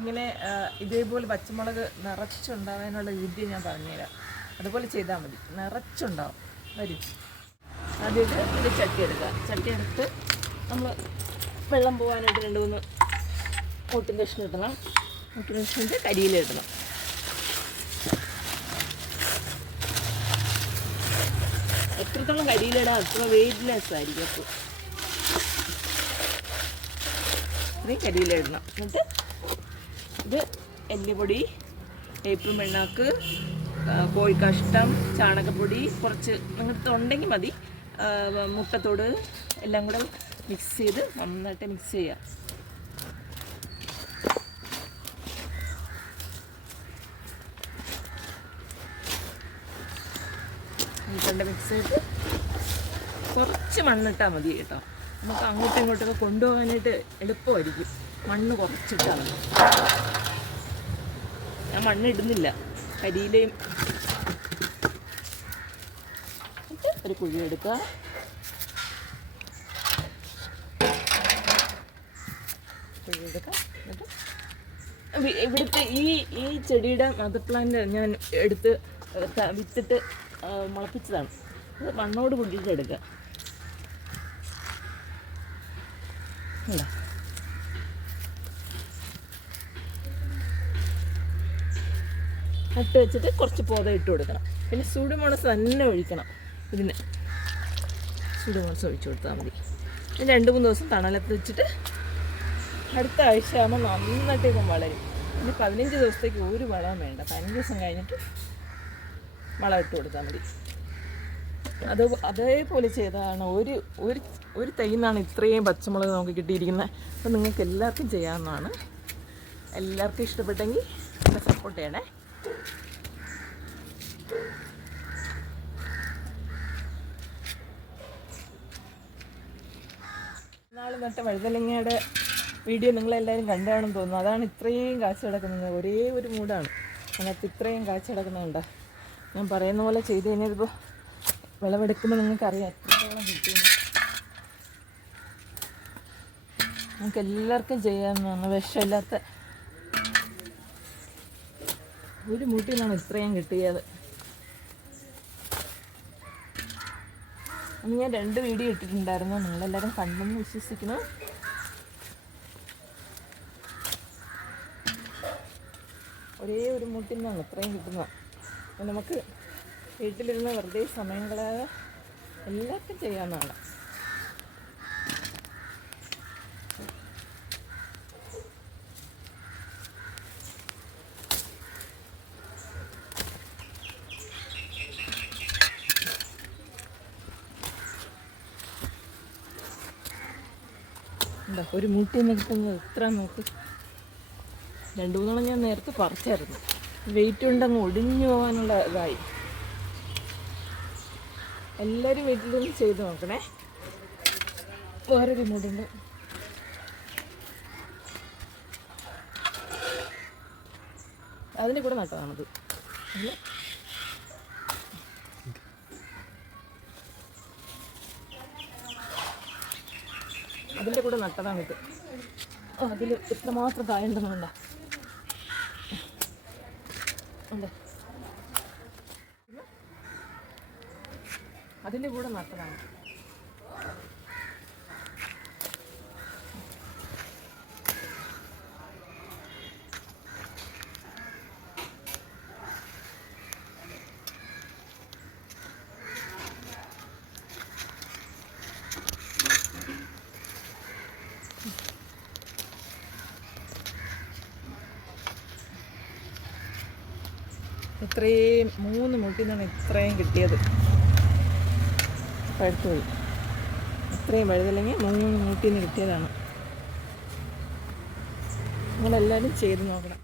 ഇങ്ങനെ ഇതേപോലെ പച്ചമുളക് നിറച്ചുണ്ടാവാനുള്ള വിദ്യ ഞാൻ പറഞ്ഞുതരാം. അതുപോലെ ചെയ്താൽ മതി. നിറച്ചുണ്ടാവും. വരും. ആദ്യമായിട്ട് ഇത് ചട്ടി എടുക്കുക. ചട്ടി എടുത്ത് നമ്മൾ വെള്ളം പോകാനായിട്ട് രണ്ട് മൂന്ന് കൂട്ടും കഷ്ണം ഇടണം. കൂട്ടും കഷ്ണിട്ട് കരിയിലിടണം എത്രത്തോളം കരിയിലിടാം അത്ര വെയിറ്റ്ലെസ് ആയിരിക്കും അപ്പോൾ. ഇത്രയും കരിയിലിടണം എന്നിട്ട് ഇത് എല്ലുപൊടി വേപ്പ് പിണ്ണാക്ക് കോഴിക്കാഷ്ടം ചാണകപ്പൊടി കുറച്ച് നിങ്ങൾക്ക് ഉണ്ടെങ്കിൽ മതി. മുട്ടത്തോട് എല്ലാം കൂടെ മിക്സ് ചെയ്ത് നന്നായിട്ട് മിക്സ് ചെയ്യുക എന്നിട്ടുണ്ട് മിക്സ് ചെയ്ത് കുറച്ച് മണ്ണിട്ടാൽ മതി കേട്ടോ. നമുക്ക് അങ്ങോട്ടും ഇങ്ങോട്ടൊക്കെ കൊണ്ടുപോകാനായിട്ട് എളുപ്പമായിരിക്കും. മണ്ണ് കുറച്ചിട്ടാൽ മതി. ഞാൻ മണ്ണ് ഇടുന്നില്ല കരിയിലയും ഒരു കുഴി എടുക്കുക. കുഴി എടുക്കുക. ഇവിടുത്തെ ഈ ഈ ചെടിയുടെ മദർ പ്ലാന്റ് ഞാൻ എടുത്ത് വിത്തിട്ട് മുളപ്പിച്ചതാണ്. അത് മണ്ണോട് കൂടിയിട്ട് എടുക്കുക. ഇതാ. നട്ട് വെച്ചിട്ട് കുറച്ച് പോത ഇട്ട് കൊടുക്കണം. പിന്നെ സുടുമണസ് തന്നെ ഒഴിക്കണം. ഇതിന് സുടുമണസ് ഒഴിച്ചു കൊടുത്താൽ മതി. രണ്ട് മൂന്ന് ദിവസം തണലത്ത് വെച്ചിട്ട് അടുത്ത ആഴ്ച ആകുമ്പോൾ നന്നായിട്ട് ഇപ്പം വളരും. പിന്നെ പതിനഞ്ച് ദിവസത്തേക്ക് ഒരു വളം വേണ്ട. പതിനഞ്ച് ദിവസം കഴിഞ്ഞിട്ട് വളം ഇട്ട് കൊടുത്താൽ മതി. അത് അതേപോലെ ചെയ്തതാണ് ഒരു ഒരു ഒരു തൈ നിന്നാണ് ഇത്രയും പച്ചമുളക് നമുക്ക് കിട്ടിയിരിക്കുന്നത്. അപ്പം നിങ്ങൾക്ക് എല്ലാവർക്കും ചെയ്യാവുന്നതാണ്. എല്ലാവർക്കും ഇഷ്ടപ്പെട്ടെങ്കിൽ സപ്പോർട്ട് ചെയ്യണേ. നാളെ നട്ട വഴുതലങ്ങയുടെ വീഡിയോ നിങ്ങളെല്ലാവരും കണ്ടാണെന്ന് തോന്നുന്നു. അതാണ് ഇത്രയും കാഴ്ച കിടക്കുന്നത് ഒരേ ഒരു മൂടാണ് അതിനകത്ത് ഇത്രയും കാഴ്ച കിടക്കുന്നുണ്ട് ഞാൻ പറയുന്ന പോലെ ചെയ്ത് കഴിഞ്ഞതിപ്പോൾ വിളവെടുക്കുമ്പോൾ നിങ്ങൾക്കറിയാം എത്രത്തോളം കിട്ടുന്നു നമുക്ക് എല്ലാവർക്കും ചെയ്യാമെന്നാണ് വിഷമില്ലാത്ത ഒരു മുട്ടിൽ നിന്നാണ് ഇത്രയും കിട്ടിയത്. അന്ന് ഞാൻ രണ്ട് വീഡിയോ ഇട്ടിട്ടുണ്ടായിരുന്നു. നിങ്ങളെല്ലാവരും കണ്ടെന്ന് വിശ്വസിക്കുന്നു. ഒരേ ഒരു മുട്ടിൽ നിന്നാണ് ഇത്രയും കിട്ടുന്നത്. നമുക്ക് വീട്ടിലിരുന്ന് വെറുതെ സമയം എല്ലാവർക്കും ചെയ്യാവുന്നതാണ്. എന്താ ഒരു മുട്ടി നിന്ന് കിട്ടുന്നത് എത്ര നോക്ക് രണ്ട് മൂന്നെണ്ണം ഞാൻ നേരത്തെ പറിച്ചായിരുന്നു. വെയിറ്റ് ഉണ്ടങ്ങ് ഒടിഞ്ഞു പോകാനുള്ള ഇതായി. എല്ലാവരും വീട്ടിലൊന്ന് ചെയ്ത് നോക്കണേ. വേറൊരു മൂടുണ്ട്. അതിന്റെ കൂടെ നട്ടതാണത്. അതിന്റെ കൂടെ നട്ടതാണ് ഇത്. അതിൽ ഇത്രമാത്രം കായുണ്ടെന്നുണ്ട? ഉണ്ട്. അതിന്റെ കൂടെ നട്ടതാണ്. ഇത്രയും മൂന്ന് മുട്ടിൽ നിന്നാണ് ഇത്രയും കിട്ടിയത്. പഴുത്തുപോയി ഇത്രയും പഴുതല്ലെങ്കിൽ മൂന്ന് മുട്ടിൽ നിന്ന് കിട്ടിയതാണ്. നിങ്ങളെല്ലാവരും ചെയ്ത് നോക്കണം.